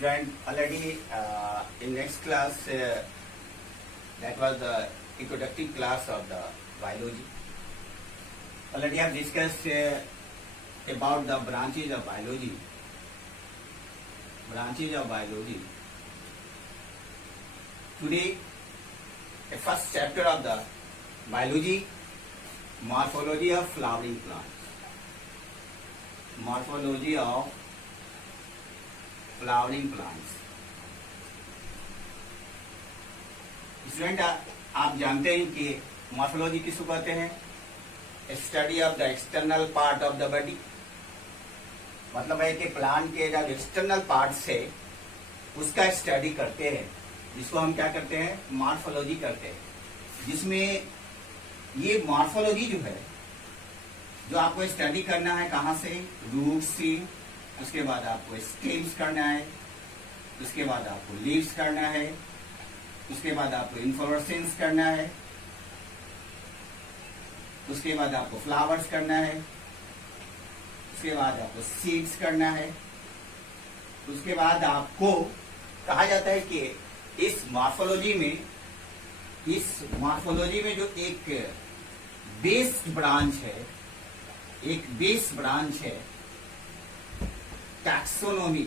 Student, already in next class, that was the introductory class of the biology. Already I have discussed about the branches of biology. Today, the first chapter of the biology, morphology of flowering plants. Morphology of flowering plants. Student, आप जानते हैं कि morphology किसको कहते हैं? Study of the external part of the body. मतलब है कि प्लांट के जो एक्सटर्नल पार्ट्स है उसका स्टडी करते हैं, जिसको हम क्या करते हैं? मॉर्फोलॉजी करते हैं. जिसमें ये मॉर्फोलॉजी जो है, जो आपको स्टडी करना है कहाँ से? रूट से. उसके बाद आपको स्टेम्स करना है, उसके बाद आपको लीव्स करना है, उसके बाद आपको इन्फ्लोरेसेंस करना है, उसके बाद आपको फ्लावर्स करना है, उसके बाद आपको सीड्स करना है. उसके बाद आपको कहा जाता है कि इस मॉर्फोलॉजी में जो एक बेस ब्रांच है, टैक्सोनॉमी.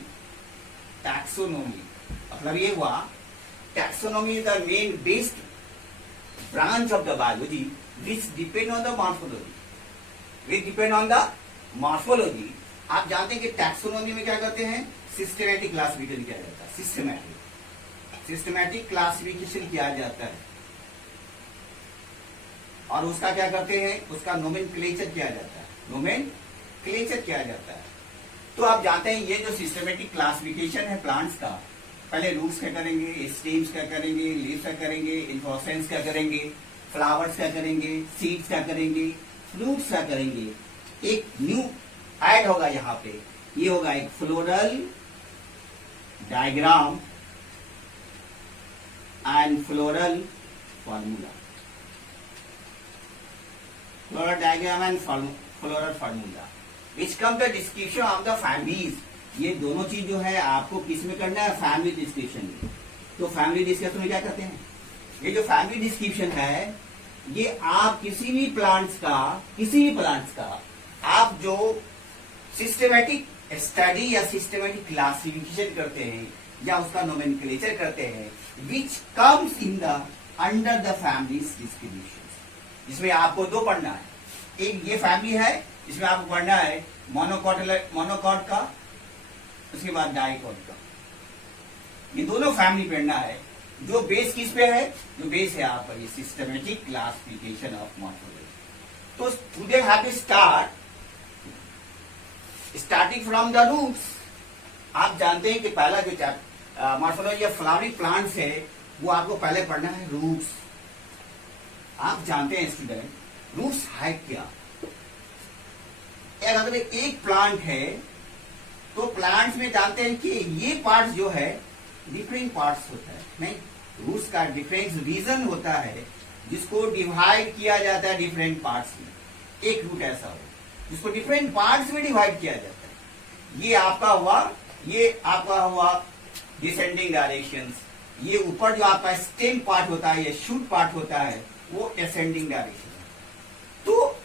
मतलब ये हुआ, taxonomy is the main based branch of the biology which depend on the morphology. आप जानते हैं कि टैक्सोनॉमी में क्या करते हैं? सिस्टमैटिक क्लासिफिकेशन किया जाता है. सिस्टमैटिक क्लासिफिकेशन किया जाता है और उसका क्या करते हैं? उसका नोमेनक्लेचर किया जाता है. तो आप जानते हैं ये जो सिस्टमेटिक क्लासिफिकेशन है प्लांट्स का, पहले रूट्स क्या करेंगे, स्टेम्स क्या करेंगे, लीव्स क्या करेंगे, इन्फ्लोरेसेंस क्या करेंगे, फ्लावर्स क्या करेंगे, सीड्स क्या करेंगे, फ्रूट्स क्या करेंगे. एक न्यू ऐड होगा यहाँ पे, ये होगा एक floral diagram and floral formula. Which come the description of the families. ये दोनों चीज जो है आपको किस में करना है? फैमिली डिस्क्रिप्शन में. तो फैमिली डिस्क्रिप्शन में क्या करते हैं? ये जो फैमिली डिस्क्रिप्शन है, ये आप किसी भी प्लांट्स का आप जो सिस्टमेटिक स्टडी या सिस्टमेटिक क्लासिफिकेशन करते हैं या उसका नोमेनक्लेचर करते हैं, which comes in the under the families distribution. जिसमें आपको दो पढ़ना है. एक ये फैमिली है, इसमें आपको पढ़ना है मोनोकॉट का, उसके बाद डाइकॉट का. ये दोनों फैमिली पढ़ना है. जो बेस किस पे है? जो बेस है आपका ये सिस्टमेटिक क्लासिफिकेशन ऑफ मॉर्फोलॉजी. तो today have to starting from the roots. आप जानते हैं कि पहला जो मॉर्फोलॉजी ऑफ फ्लावरिंग प्लांट्स है वो आपको पहले पढ़ना है रूट्स. आप जानते हैं स्टूडेंट, रूट्स है क्या? अगर एक प्लांट है तो प्लांट्स में जानते हैं कि ये पार्ट जो है डिफरेंट पार्ट्स होता है. नहीं, रूट्स का डिफरेंट रीजन होता है जिसको डिवाइड किया जाता है डिफरेंट पार्ट्स में. एक रूट ऐसा हो जिसको डिफरेंट पार्ट्स में डिवाइड किया जाता है. ये आपका हुआ डिसेंडिंग डायरेक्शंस. ये ऊपर जो आपका स्टेम पार्ट होता है, ये शूट पार्ट होता है, वो असेंडिंग डायरेक्शन. तो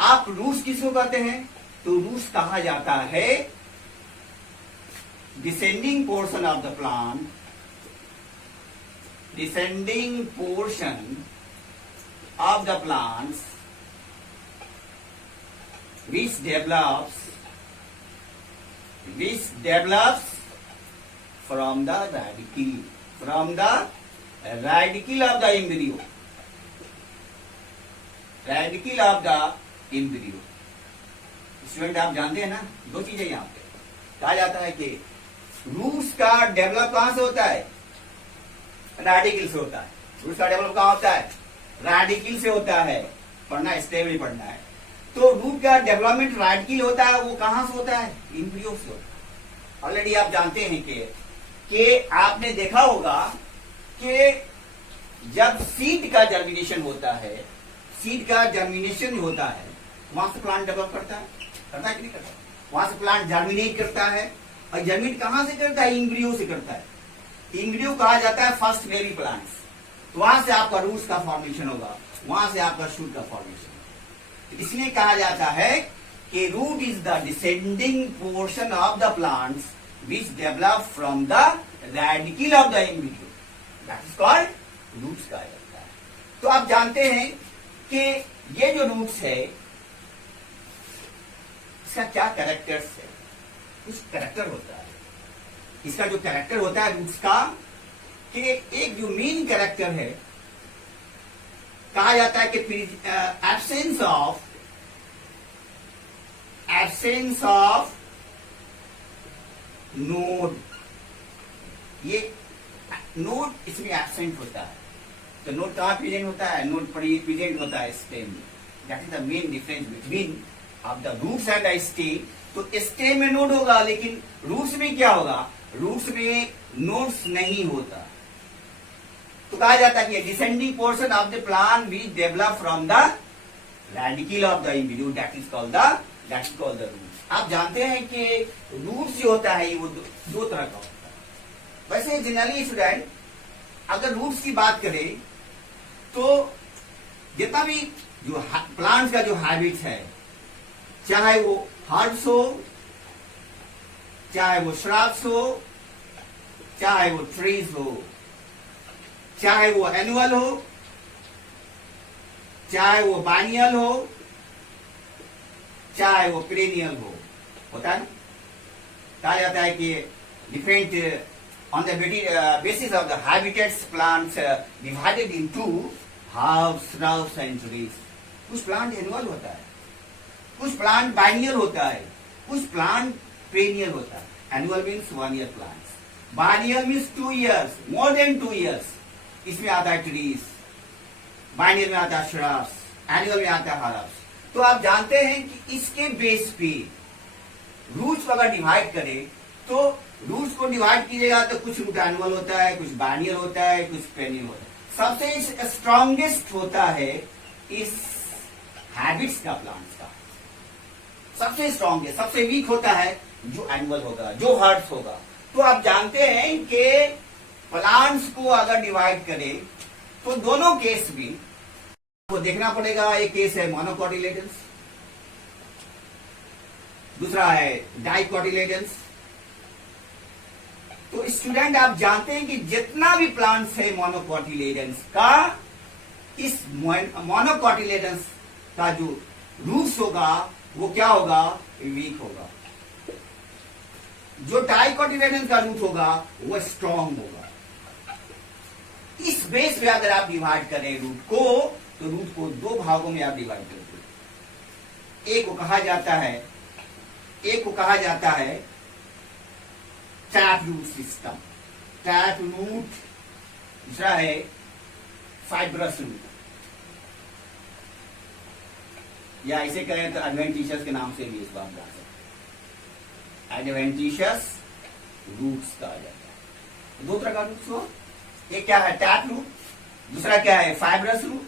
आप रूट्स किसको कहते हैं? तो रूट्स कहा जाता है descending portion of the plant, descending portion of the plants which develops from the radicle of the embryo. Student, आप जानते हैं ना, दो चीजें यहाँ पे कहा जाता है कि रूट्स का डेवलप कहां से होता है? रेडिकल से होता है. रूट्स का डेवलप कहां होता है? रेडिकल से होता है. पढ़ना स्टेबली पढ़ना है. तो रूट का डेवलपमेंट रेडिकल होता है, वो कहां से होता है? एम्ब्रियो से होता है. ऑलरेडी आप जानते हैं कि आपने देखा होगा कि जब सीड का जर्मिनेशन होता है, वहां से प्लांट डेवलप करता है कि नहीं करता? वहां से प्लांट जर्मिनेट करता है और जर्मिनेट कहां से करता है? इंग्रियो से करता है। इंग्रियो कहा जाता है फर्स्ट बेबी प्लांट्स। तो वहां से आपका रूट्स का फॉर्मेशन होगा, वहां से आपका शूट का फॉर्मेशन। तो इसलिए कहा जाता है कि root is the descending portion of the plants which develop from the radicle of the embryo, that is called roots कहा जाता है। तो आप जानते हैं कि ये जो रूट्स है इसका क्या कैरेक्टर्स है? कुछ कैरेक्टर होता है। इसका जो कैरेक्टर होता है रूट्स का, कि एक जो मेन कैरेक्टर है, कहा जाता है कि एब्सेंस ऑफ नोड। ये नोड इसमें एब्सेंट होता है। तो नोड कहां प्रेजेंट होता है? नोड प्रेजेंट होता है स्टेम में। That is the main difference between of the roots and the stem. तो स्टेम में नोड होगा, लेकिन रूट्स में क्या होगा? रूट्स में नोड्स नहीं होता। तो कहा जाता है कि descending portion of the plant which develop from the radicle of the embryo, that is called the roots. आप जानते हैं कि रूट्स जो होता है वो दो तरह का होता है। वैसे जनरली स्टूडेंट अगर रूट्स की बात करें तो जितना भी जो प्लांट्स का जो हैबिट है, चाहे वो हर्ब्स हो, चाहे वो श्रब्स हो, चाहे वो ट्रीज हो, चाहे वो एनुअल हो, चाहे वो बाइनियल हो, चाहे वो पेरेनियल हो, होता है। कहा जाता है कि different on the basis of the habitats plants divided into herbs, shrubs and trees. कुछ प्लांट एनुअल होता है, कुछ प्लांट बाइनियल होता है, कुछ प्लांट पेरेनियल होता है। Annual means 1 year plants, biennial means 2 years, more than 2 years। इसमें आता है ट्रीज, बाइनियल में आता है श्रब्स, एनुअल में आता है हर्ब्स। तो आप जानते हैं कि इसके बेस पे रूट्स को अगर डिवाइड करें तो रूट्स को डिवाइड कीजिएगा तो कुछ रूट एनुअल होता है, कुछ बाइनियल होता है, कुछ पेरेनियल होता है। सबसे स्ट्रॉन्गेस्ट होता है इस हैबिट्स का प्लांट्स का, सबसे स्ट्रॉन्गेस्ट। सबसे वीक होता है जो एनुअल होगा, जो हर्ब्स होगा। तो आप जानते हैं कि प्लांट्स को अगर डिवाइड करें तो दोनों केस में आपको देखना पड़ेगा। एक केस है मोनोकोटिलेडन्स, दूसरा है डाइकोटिलेडन्स। तो स्टूडेंट आप जानते हैं कि जितना भी प्लांट्स है मोनोकोटिलेडन्स का, इस मोनोकोटिलेडन्स का जो रूट्स होगा वो क्या होगा? वीक होगा। जो डाइकोटिलेडन्स का रूट होगा वो स्ट्रॉन्ग होगा। इस बेस पे अगर आप डिवाइड करें रूट को, तो रूट को 2 भागों में आप डिवाइड करते हैं। एक को कहा जाता है tap root system, tap root. दूसरा है फाइब्रस रूट, या इसे कहें तो एडवेंटिशियस के नाम से भी इसको आप जान सकते हैं। एडवेंटिशियस रूट्स कहा जाता है। 2 तरह का रूट्स हो, एक क्या है? टैप रूट, दूसरा क्या है? Fibrous root.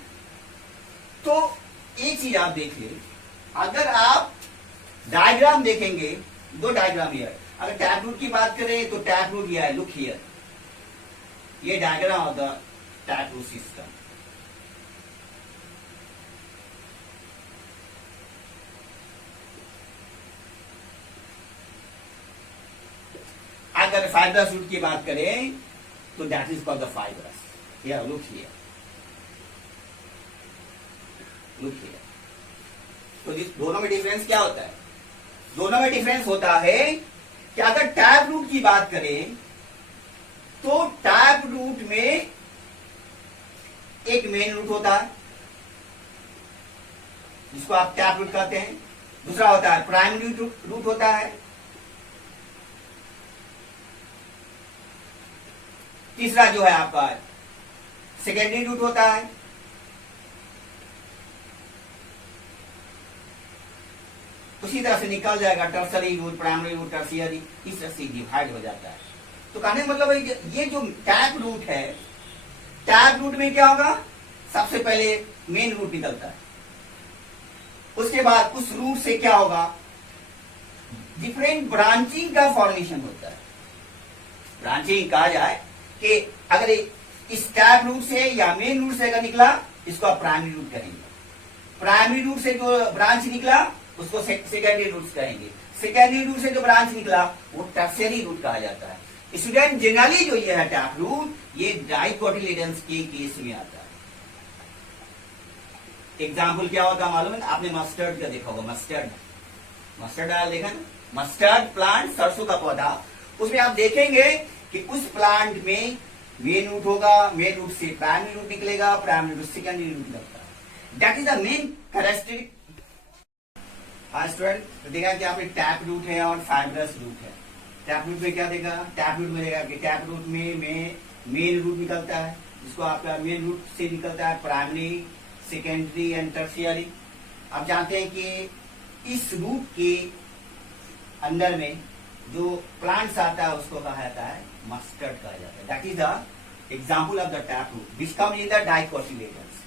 तो एक चीज आप देखिए, अगर आप डायग्राम देखेंगे, 2 डायग्राम है। अगर टैप रूट की बात करें तो टैप रूट यह है, लुक हियर, ये diagram of the tap root system. अगर फाइब्रस रूट की बात करें तो that is called the fibrous. Here look here, look here. तो दोनों में डिफरेंस क्या होता है? दोनों में डिफरेंस होता है कि अगर टैप रूट की बात करें तो टैप रूट में एक मेन रूट होता है जिसको आप टैप रूट कहते हैं, दूसरा होता है प्राइमरी रूट होता है, तीसरा जो है आपका सेकेंडरी रूट होता है, उसी तरह से निकल जाएगा tertiary root, primary root, tertiary, इस तरह से डिवाइड हो जाता है। तो कहने का मतलब है ये जो टैप रूट है, टैप रूट में क्या होगा? सबसे पहले मेन रूट निकलता है, उसके बाद उस रूट से क्या होगा? डिफरेंट ब्रांचिंग का फॉर्मेशन होता है। ब्रांचिंग कहा जाए कि अगर इस टैप रूट से या मेन रूट से अगर निकला, इसको आप प्राइमरी रूट कहेंगे। प्राइमरी रूट से जो ब्रांच निकला उसको सेकेंडरी रूट कहेंगे। सेकेंडरी रूट से जो ब्रांच निकला वो टर्शियरी रूट कहा जाता है। स्टूडेंट, जनरली जो ये है टैप रूट, ये डाइकोटिलेडन्स के केस में आता है। एग्जाम्पल क्या होता है मालूम है? आपने मस्टर्ड का देखा होगा। मस्टर्ड डाल देखा ना, मस्टर्ड प्लांट, सरसों का पौधा, उसमें आप देखेंगे कि उस प्लांट में मेन रूट होगा, मेन रूट से प्राइमरी रूट निकलेगा, प्राइमरी रूट सेकेंडरी रूट निकलता है। That is the main characteristic. हाँ स्टूडेंट, तो देखा कि आपने टैप रूट है और फाइब्रस रूट है। टैप रूट में क्या देगा? टैप रूट में देगा कि टैप रूट में मेन रूट निकलता है, जिसको आपका मेन रूट से निकलता है प्राइमरी, सेकेंडरी एंड टर्शियरी। आप जानते हैं कि इस रूट के अंदर में जो प्लांट्स आता है उसको कहा जाता है मस्टर्ड कहा जाता है। That is the example of the tap root which come in the dicotyledons.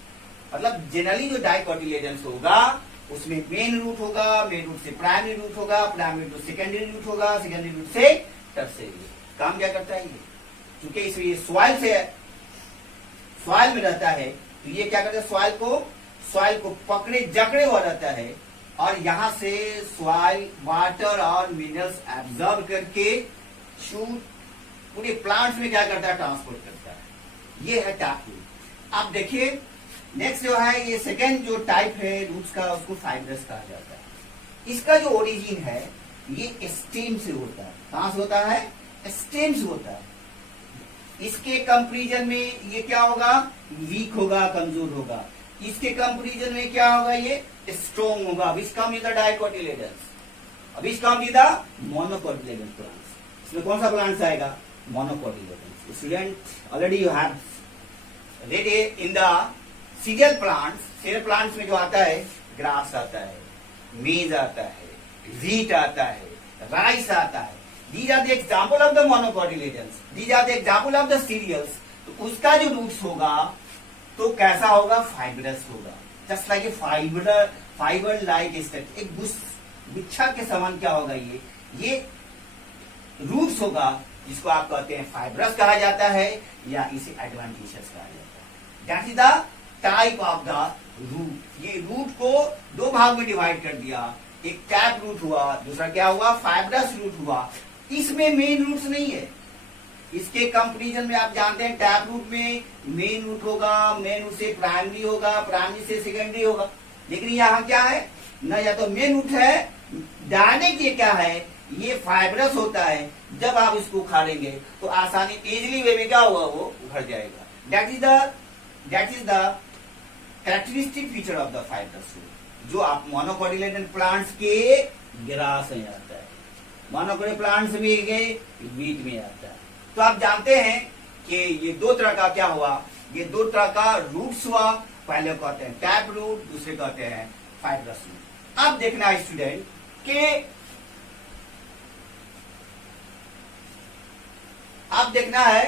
मतलब जनरली जो डाइकोटिलेडन्स होगा उसमें मेन रूट होगा, मेन रूट से प्राइमरी रूट होगा, प्राइमरी रूट सेकेंडरी रूट होगा, सेकेंडरी रूट से टर्शियरी। काम क्या करता है ये? क्योंकि इसमें सॉइल में रहता है, तो ये क्या करता है? सॉइल को पकड़े जकड़े हुआ रहता है और यहां से सॉइल वाटर और मिनरल्स एब्जॉर्ब करके शूट पूरे प्लांट्स में क्या करता है? ट्रांसपोर्ट करता है। ये है टैप रूट। आप देखिए नेक्स्ट जो है, ये सेकेंड जो टाइप है रूट्स का, उसको फाइब्रस कहा जाता है। इसका जो ओरिजिन है ये स्टेम से होता है। कहां से होता है? स्टेम से होता है। इसके कंपैरिजन में ये क्या होगा? वीक होगा, कमजोर होगा। इसके कंपैरिजन में क्या होगा? ये स्ट्रॉन्ग होगा। Which come in the dicotyledons, which come in the monocotyledons plants. इसमें कौन सा प्लांट्स आएगा? Monocotyledons. Student, already you have read in the cereal plants में जो आता है, ग्रास आता है, मेज आता है, व्हीट आता है, राइस आता है। These are the example of the monocotyledons. These are the example of the cereals. तो उसका जो रूट्स होगा तो कैसा होगा? फाइब्रस होगा। Just like a fibre like structure, एक गुच्छा के समान क्या होगा? ये रूट्स होगा, जिसको आप कहते हैं फाइब्रस कहा जाता है या इसे एडवेंटिशियस कहा जाता है। That is the type of the root. ये रूट को दो भाग में डिवाइड कर दिया। एक टैप रूट हुआ, दूसरा क्या हुआ? फाइब्रस रूट हुआ। इसमें मेन रूट्स नहीं है। इसके कंपैरिजन में आप जानते हैं टैप रूट में मेन रूट होगा, मेन रूट से प्राइमरी होगा, प्राइमरी से सेकेंडरी होगा। लेकिन यहाँ क्या है ना, या तो मेन रूट है, डायरेक्ट ये क्या है? ये फाइब्रस होता है। जब आप इसको उखाड़ेंगे तो आसानी इजिली वे में क्या होगा? वो उखड़ जाएगा। That is the characteristic feature of the fibrous root, जो आप मोनोकोटिलेडन प्लांट्स के ग्रास में आता है, मोनोकोटिलेडन प्लांट्स में गए वीट में आता है। तो आप जानते हैं कि ये दो तरह का क्या हुआ? ये दो तरह का रूट्स हुआ। पहले कहते हैं टैप रूट, दूसरे कहते हैं फाइब्रस रूट। अब देखना है स्टूडेंट कि अब देखना है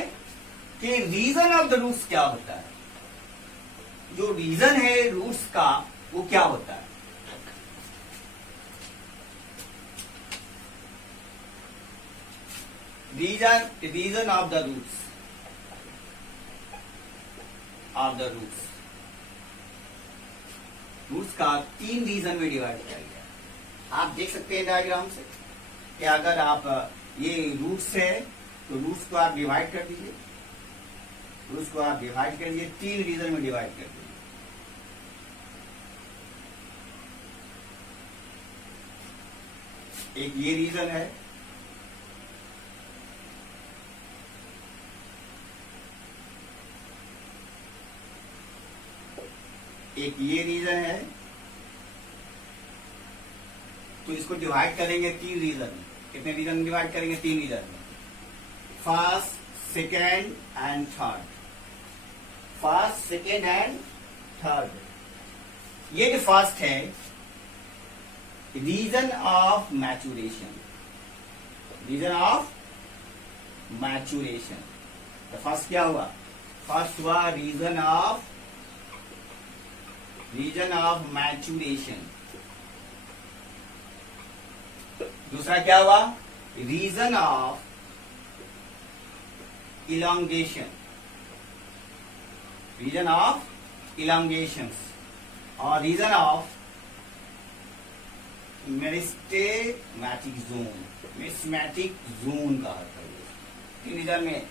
कि रीजन ऑफ द रूट्स क्या होता है। जो रीजन है रूट्स का वो क्या होता है? रीजन ऑफ द रूट्स का तीन रीजन में डिवाइड किया गया। आप देख सकते हैं डायग्राम से कि अगर आप ये रूट्स है तो रूट्स को आप डिवाइड कर दीजिए, रूट्स को आप डिवाइड कर दीजिए, तीन रीजन में डिवाइड कर दीजिए। एक ये रीजन है, एक ये रीजन है। तो इसको डिवाइड करेंगे तीन रीजन में। कितने रीजन में डिवाइड करेंगे? तीन रीजन में। First, second and third. First, second and third. ये जो फर्स्ट है region of maturation, region of maturation. तो फर्स्ट क्या हुआ? फर्स्ट हुआ रीजन ऑफ मैचुरेशन। दूसरा क्या हुआ, region of elongation, region of elongation, और region of meristematic zone, meristematic zone का रीजन में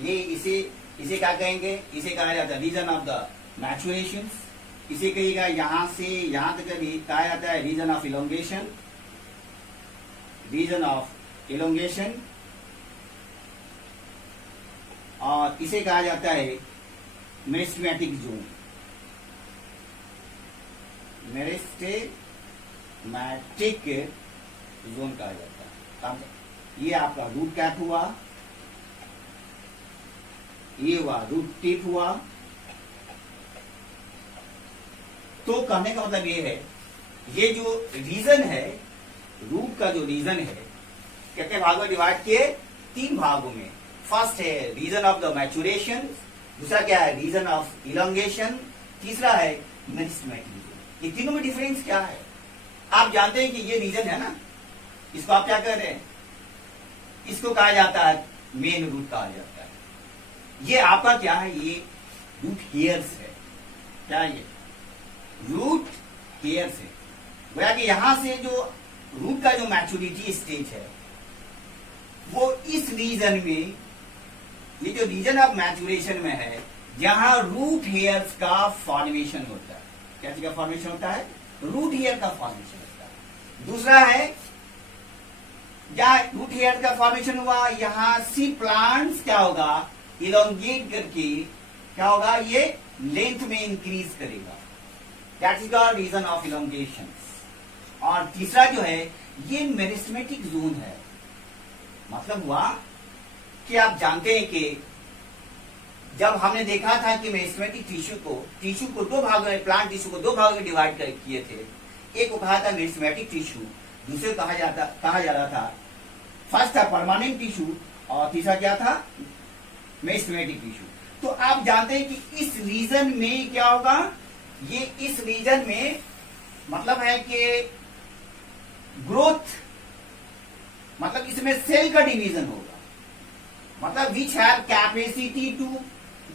ये इसे क्या कहेंगे, इसे कहा जाता है रीजन ऑफ द मैचुरेशन, इसे कहिएगा यहां से यहां तक कहा जाता है region of elongation, region of elongation, और इसे कहा जाता है मेरिस्टेमैटिक जोन, मेरिस्टेमैटिक जोन कहा जाता है। अब ये आपका रूट कैप हुआ, ये हुआ रूट टिप हुआ। तो कहने का मतलब ये है, ये जो रीजन है, रूट का जो रीजन है, कितने भागों में डिवाइड किए, 3 भागों में। फर्स्ट है रीजन ऑफ द मैचुरेशन, दूसरा क्या है रीजन ऑफ इलोंगेशन, तीसरा है मेरिस्टेमैटिक जोन। ये तीनों में डिफरेंस क्या है? आप जानते हैं कि ये रीजन है ना, इसको आप क्या कह रहे हैं, इसको कहा जाता है मेन रूट कहा जाता है। ये आपका क्या है, ये रूट हेयर्स है, क्या ये रूट हेयर्स है। गोया कि यहां से जो रूट का जो मैच्योरिटी स्टेज है वो इस रीजन में, ये जो रीजन ऑफ मैच्योरेशन में है, जहां रूट हेयर्स का फॉर्मेशन होता है। क्या चीज का फॉर्मेशन होता है? रूट हेयर का फॉर्मेशन होता है। दूसरा है जहां रूट हेयर का फॉर्मेशन हुआ, यहां सी प्लांट्स क्या होगा, इलोंगेट करके क्या होगा, ये लेंथ में इंक्रीज करेगा। That is the region of elongation. और तीसरा जो है ये मेरिस्टेमैटिक जोन है। मतलब हुआ कि आप जानते हैं कि जब हमने देखा था कि मेरिस्टेमैटिक टिश्यू को 2 भागों में, प्लांट टिश्यू को 2 भागों में डिवाइड किए थे। एक को कहा था मेरिस्टेमैटिक टिश्यू, दूसरे कहा जा रहा था, फर्स्ट था परमानेंट टिश्यू और तीसरा क्या था, मेरिस्टेमैटिक टिश्यू। तो आप जानते हैं कि इस रीजन में क्या होगा, ये इस रीजन में मतलब है कि ग्रोथ, मतलब इसमें सेल का डिवीजन होगा, मतलब which have capacity to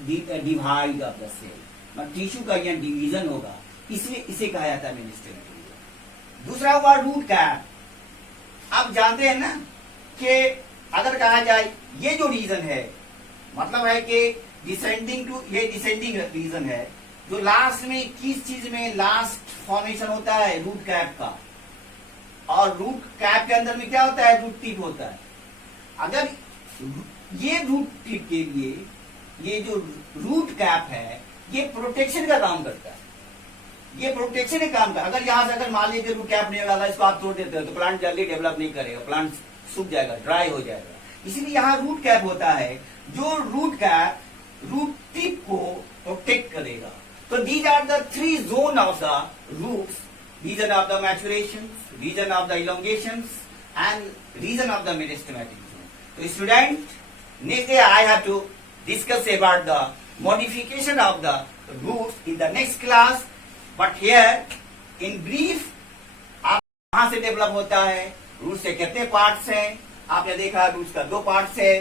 divide of the cell, मतलब टिश्यू का यह डिवीजन होगा, इसलिए इसे कहा जाता है मेरिस्टेमैटिक। दूसरा हुआ रूट कैप। आप जानते हैं ना कि अगर कहा जाए ये जो रीजन है, मतलब है कि डिसेंडिंग टू, ये डिसेंडिंग रीजन है, जो लास्ट में किस चीज में लास्ट फॉर्मेशन होता है, रूट कैप का। और रूट कैप के अंदर में क्या होता है, रूट टिप होता है। अगर ये रूट टिप के लिए ये जो रूट कैप है, ये प्रोटेक्शन का काम करता है, ये प्रोटेक्शन का काम करता है। अगर यहां से अगर मान लीजिए रूट कैप नहीं होगा, इसको आप तोड़ देते हो तो प्लांट जल्दी डेवलप नहीं करेगा, प्लांट सूख जाएगा, ड्राई हो जाएगा। इसलिए यहाँ रूट कैप होता है, जो रूट कैप रूट टिप को प्रोटेक्ट करेगा। तो these are the 3 zone of the roots, region of the maturation, region of the elongation and region of the meristematic zone. तो student, next day I have to discuss about the modification of the roots in the next class, but here in brief आप कहां से develop होता है, roots के कितने parts हैं। आपने देखा रूट्स का 2 पार्ट्स है।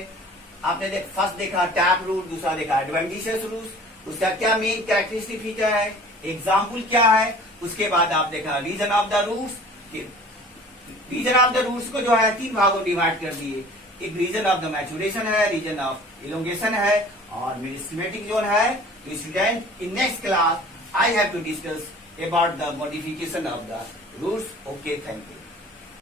आपने फर्स्ट देखा टैप रूट, दूसरा देखा एडवेंटिशियस रूट्स, उसका क्या मेन कैरेक्टरिस्टिक फीचर है, एग्जाम्पल क्या है। उसके बाद आप देखा region of the roots. Region of the roots को जो है 3 भागों डिवाइड कर दिए, एक रीजन ऑफ द मैचुरेशन है, रीजन ऑफ इलोंगेशन है और मेरिस्टेमैटिक जोन है। तो student, in next class I have to discuss about the modification of the roots. Okay, thank you.